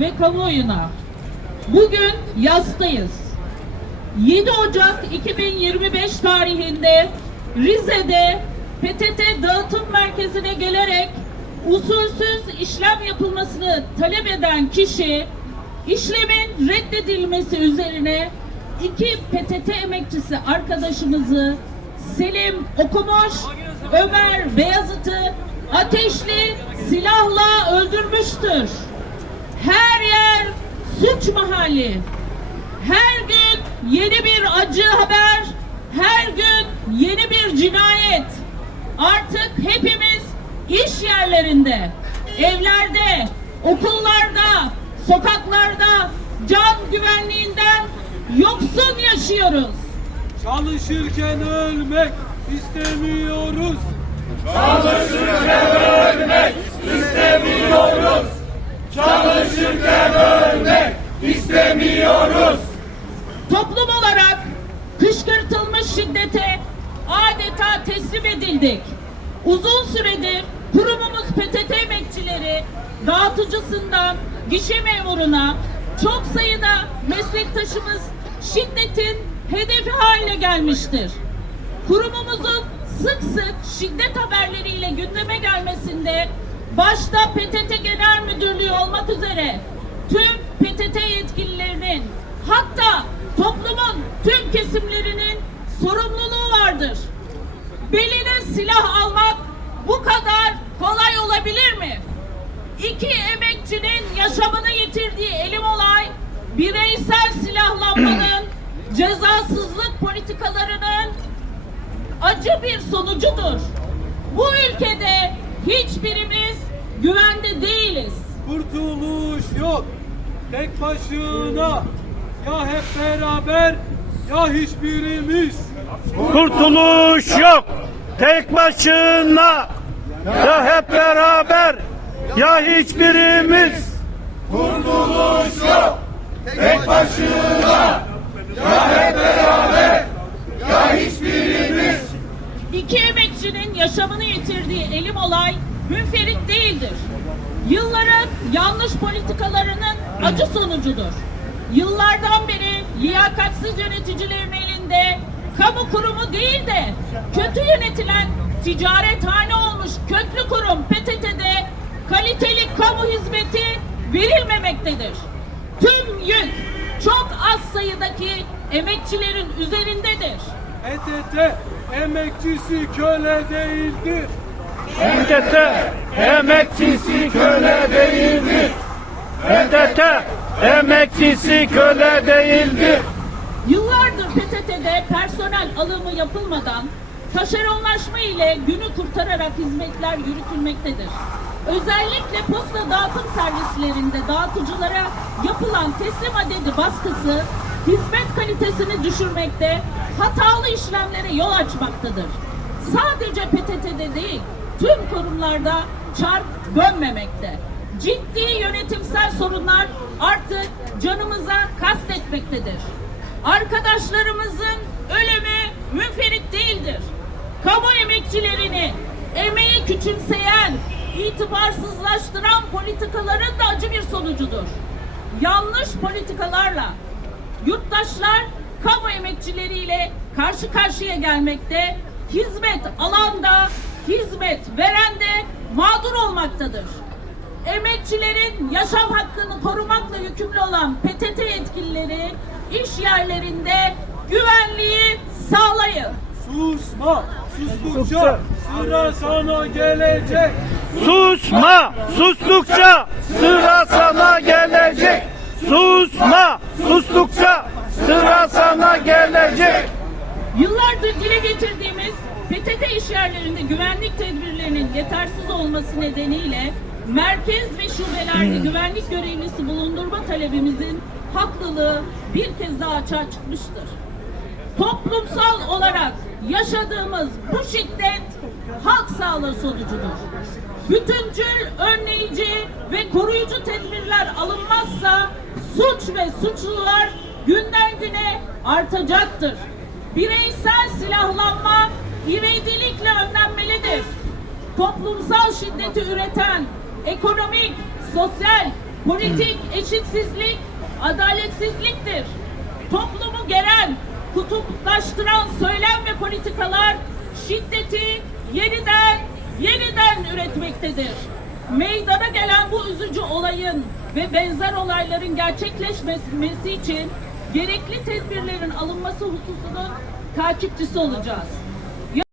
ve kamuoyuna. Bugün yastayız. 7 Ocak 2025 tarihinde Rize'de PTT dağıtım merkezine gelerek usulsüz işlem yapılmasını talep eden kişi işlemin reddedilmesi üzerine iki PTT emekçisi arkadaşımızı Selim Okumuş, Ömer Beyazıt'ı ateşli silahla öldürmüştür. Her yer suç mahalli. Her gün yeni bir acı haber, her gün yeni bir cinayet. Artık hepimiz iş yerlerinde, evlerde, okullarda, sokaklarda can güvenliğinden yoksun yaşıyoruz. Çalışırken ölmek istemiyoruz. Toplum olarak kışkırtılmış şiddete adeta teslim edildik. Uzun süredir kurumumuz PTT emekçileri dağıtıcısından gişe memuruna çok sayıda meslektaşımız şiddetin hedefi haline gelmiştir. Kurumumuzun sık sık şiddet haberleriyle gündeme gelmesinde başta PTT Genel Müdürlüğü olmak üzere tüm PTT yetkililerinin hatta toplumun tüm kesimlerinin sorumluluğu vardır. Beline silah almak bu kadar kolay olabilir mi? İki emekçinin yaşamını yitirdiği elim olay bireysel silahlanmanın cezasızlık politikalarının acı bir sonucudur. Bu ülkede hiçbirimiz güvende değiliz. Kurtuluş yok. Tek başına. Ya hep beraber ya hiçbirimiz. Kurtuluş yok. Tek başına. Ya hep beraber ya hiçbirimiz. İki emekçinin yaşamını yitirdiği elim olay münferit değildir. Yılların yanlış politikalarının acı sonucudur. Yıllardan beri liyakatsiz yöneticilerin elinde kamu kurumu değil de kötü yönetilen ticarethane olmuş köklü kurum PTT'de kaliteli kamu hizmeti verilmemektedir. Tüm yük çok az sayıdaki emekçilerin üzerindedir. PTT emekçisi köle değildir. PTT emekçisi köle değildir. PTT emekçisi köle değildir. Yıllardır PTT'de personel alımı yapılmadan taşeronlaşma ile günü kurtararak hizmetler yürütülmektedir. Özellikle posta dağıtım servislerinde dağıtıcılara yapılan teslim adedi baskısı hizmet kalitesini düşürmekte, hatalı işlemlere yol açmaktadır. Sadece PTT'de değil, tüm kurumlarda çark dönmemekte. Ciddi yönetimsel sorunlar artık canımıza kastetmektedir. Arkadaşlarımızın ölümü münferit değildir. Kamu emekçilerini emeği küçümseyen, itibarsızlaştıran politikaların da acı bir sonucudur. Yanlış politikalarla yurttaşlar kamu emekçileriyle karşı karşıya gelmekte, hizmet alanda, hizmet verende mağdur olmaktadır. Emekçilerin yaşam hakkını korumakla yükümlü olan PTT yetkilileri iş yerlerinde güvenliği sağlayın. Susma. Sustukça sıra sana gelecek. Susma, sustukça sıra sana gelecek. Susma, sustukça sıra sana gelecek. Yıllardır dile getirdiğimiz PTT işyerlerinde güvenlik tedbirlerinin yetersiz olması nedeniyle merkez ve şubelerde güvenlik görevlisi bulundurma talebimizin haklılığı bir kez daha açığa çıkmıştır. Toplumsal olarak yaşadığımız bu şiddet halk sağlığı sonucudur. Bütüncül, önleyici suç ve suçlular günden güne artacaktır. Bireysel silahlanma ivedilikle önlenmelidir. Toplumsal şiddeti üreten ekonomik, sosyal, Politik eşitsizlik adaletsizliktir. Toplumu geren, kutuplaştıran söylem ve politikalar şiddeti yeniden, yeniden üretmektedir. Meydana gelen bu üzücü ve benzer olayların gerçekleşmesi için gerekli tedbirlerin alınması hususunun takipçisi olacağız.